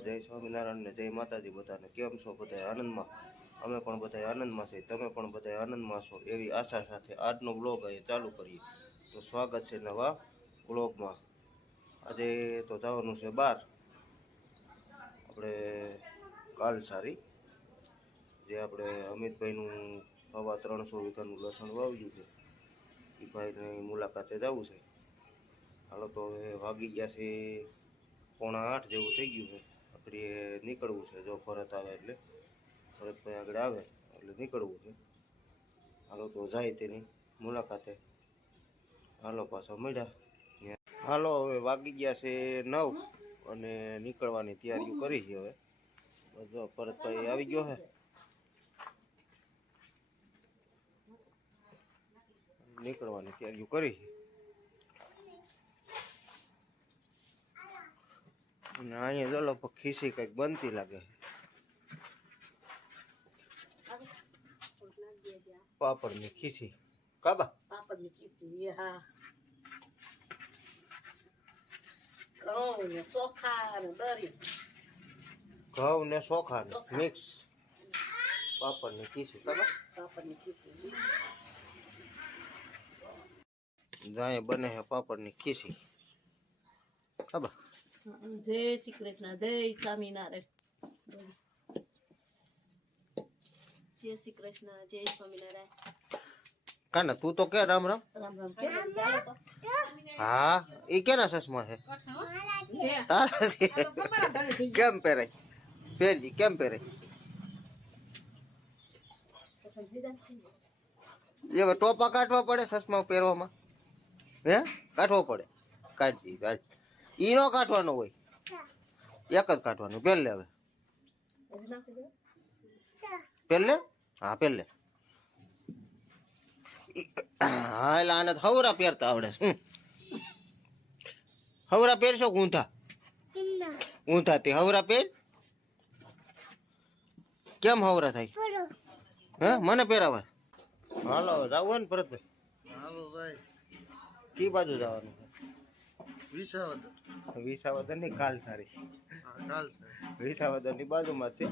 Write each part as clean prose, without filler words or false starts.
જય સ્વામિનારાયણ ને જય માતાજી બધાને. કેમ છો બધા? આનંદમાં? અમે પણ બધા આનંદમાં છીએ, તમે પણ બધા આનંદમાં છો એવી આશા સાથે આજનો બ્લોગ અહીં ચાલુ કરીએ. તો સ્વાગત છે નવા બ્લોગમાં. આજે તો જવાનું છે બહાર, આપણે કાલસારી, જે આપણે અમિતભાઈનું 350 વીઘાનું લસણ વાવ્યું છે, એ ભાઈની મુલાકાતે જવું છે. હાલો તો હવે વાગી ગયા છે 7:45 જેવું થઈ ગયું છે. આપણે નીકળવું છે, જો ભરત આવે એટલે, ભરતભાઈ આગળ આવે એટલે નીકળવું છે. હાલો તો જાય તેની મુલાકાતે. હાલો પાછા મળ્યા. હાલો હવે વાગી ગયા છે 9 અને નીકળવાની તૈયારીઓ કરી છે. હવે જો ભરતભાઈ આવી ગયો છે, નીકળવાની તૈયારીઓ કરી છે. અને અહીંયા જો લગભગ ખીસી કંઈક બનતી લાગે. પાપડની ખીસી કાબા, પાપડની ખીચડી, હા. ઘઉં ને ચોખા ને દરી, ઘઉં ને ચોખા મિક્સ પાપડની ખીસી કાબા. પાપડની ખીચડી જાય બને છે પાપડની ખીસી કાબા. જય શ્રી કૃષ્ણ, જય સ્વામિનારાયણ. જય શ્રી કૃષ્ણ, જય સ્વામિનારાયણ. કાના તું તો કે રામ રામ. રામ રામ કે ચાલો તો. હા એ કેના ચશ્મા છે? તારા છે. કેમ પહેરાય? પહેરજી કેમ પહેરાય? એ ટોપા કાઢવા પડે ચશ્મા પહેરવામાં? હે કાઢવો પડે? કાઢજી કાઢ. ઈ નો કાઢવાનો હોય, એક જ કાઢવાનું. પહેર લે હવે, પહેર લે. હા પહેર લે. હા એટલે આને હવરા પહેરતા આવડે છે. હવરા પહેરશો ઊંધા? ઊંધા તે હવરા પહેર. કેમ હવરા થાય? હે મને પહેરાવા? હાલો જાવું ને ભરતભાઈ? હાલો ભાઈ. કી બાજુ જવાનું? વિસાવદર. વિસાવદર ની કાલસારી. કાલ છે. વિસાવદર ની બાજુમાં છે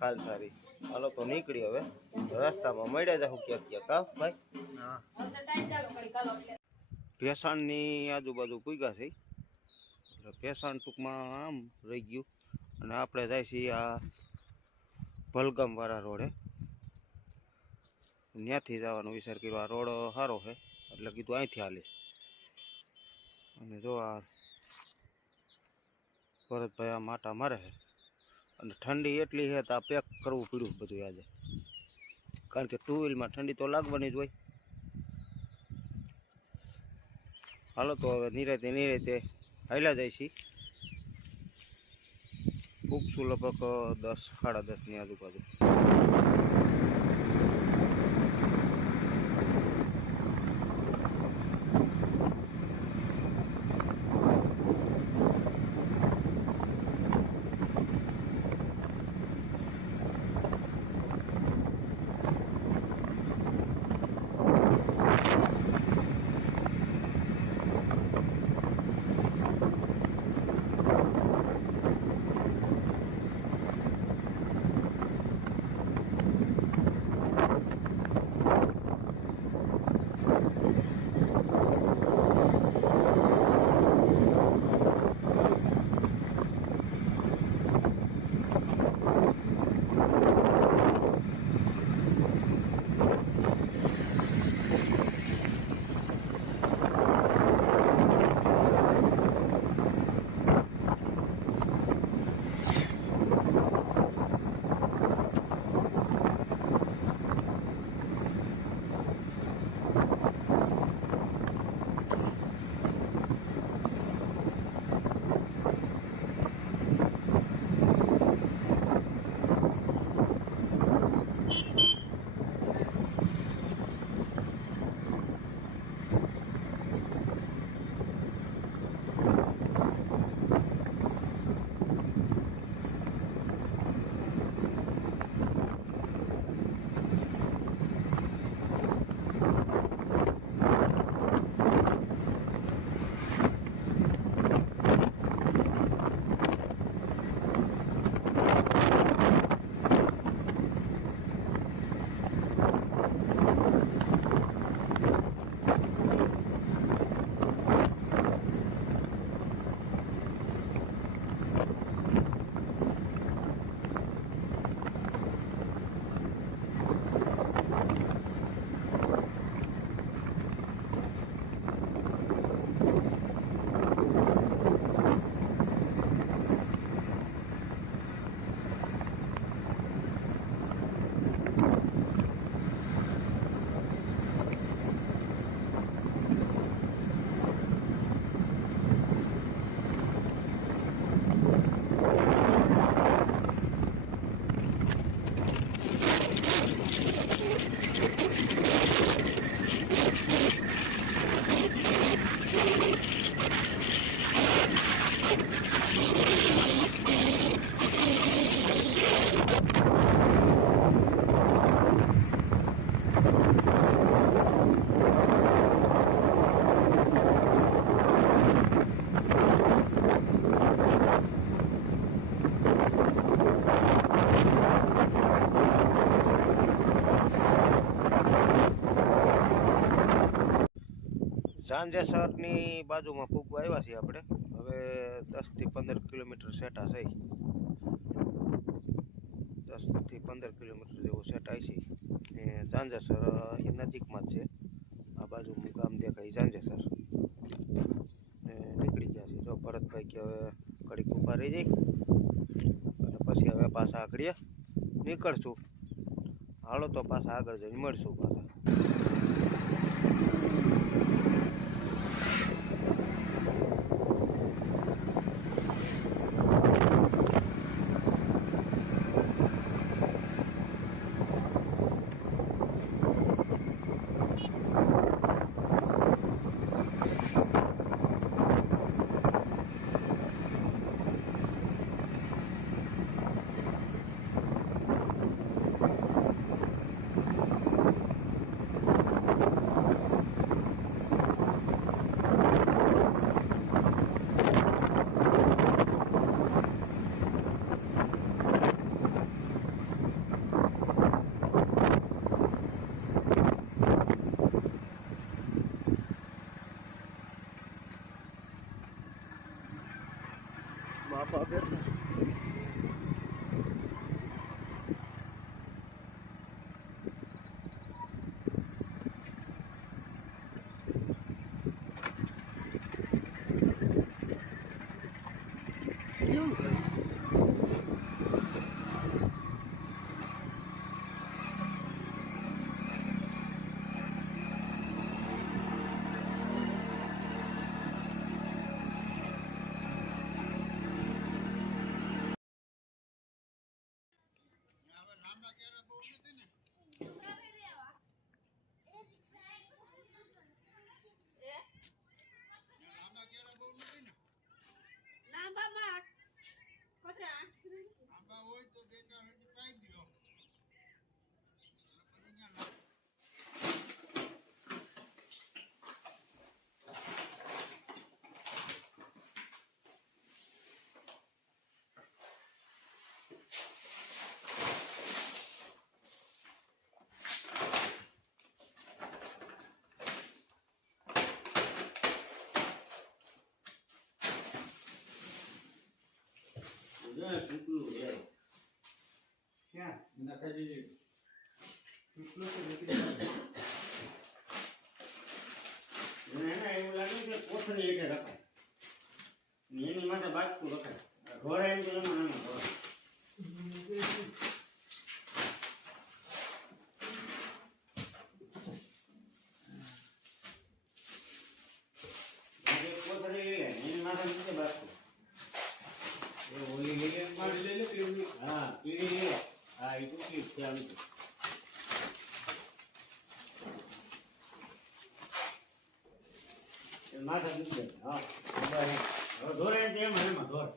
કાલસારી. હાલો તો નીકળી હવે, રસ્તામાં મળ્યા જાવ ક્યાંક ક્યાંક. હા ભાઈ. હા. ભેસાણની આજુબાજુ પૂગ્યા છે, એટલે ભેસાણ ટૂંકમાં આમ રહી ગયું. અને આપણે જાય છીએ આ ભલગામવાળા રોડે, ત્યાંથી જવાનો વિચાર કર્યો. આ રોડ સારો છે એટલે કીધું અહીંથી હાલે. અને જો આ ભરતભાઈ આ માટા મારે છે. અને ઠંડી એટલી છે તો આ પેક કરવું પડ્યું બધું આજે, કારણ કે 2 વ્હીલમાં ઠંડી તો લાગવાની જ હોય. હાલો તો હવે નિરાતે હાલ્યા જાય છે. પૂગશું લગભગ 10 સાડા 10 ની આજુબાજુ. ઝાંઝેસરની બાજુમાં પૂગવા આવ્યા છીએ આપણે. હવે 10 થી 15 કિલોમીટર સેટા છે. 10 થી 15 કિલોમીટર જેવું સેટાય છે. ને ઝાંઝેસર એ નજીકમાં જ છે. આ બાજુનું ગામ દેખાય ઝાંઝેસર. ને નીકળી ગયા છે. જો ભરતભાઈ કે હવે ઘડીક ઊભા રહી જાય અને પછી હવે પાછા આગળ નીકળશું. હાલો તો પાછા આગળ જઈને મળશું પાછા. બાપા બેઠા કેવું થાય? ક્યાં નખાજી કેટલું તો નીકળી જાય એવું લાગે કે કોથળી હેઠે રખાય એની માથે બાજતું રખાય ઢોરાય એમ તો એમાં નામાં ઢોરાય કોથળી લઈ લે એની માથે નીચે બાજતું ઓલી લઈ લે પીળી હા પીળી લઈ લે હા એ ટૂંકી છે આવી તો માથા નીચે હા હવે ઢોરાય એમ એમાં ઢોર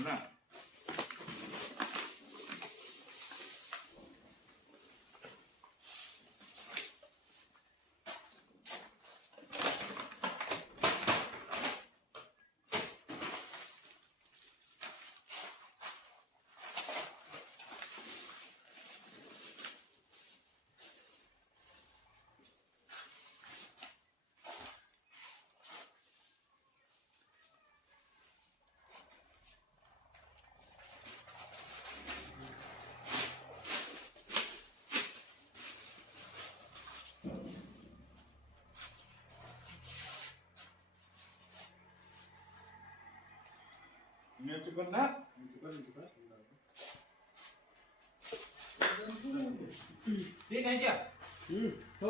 ના નીચે કર ના ઠીક છે તો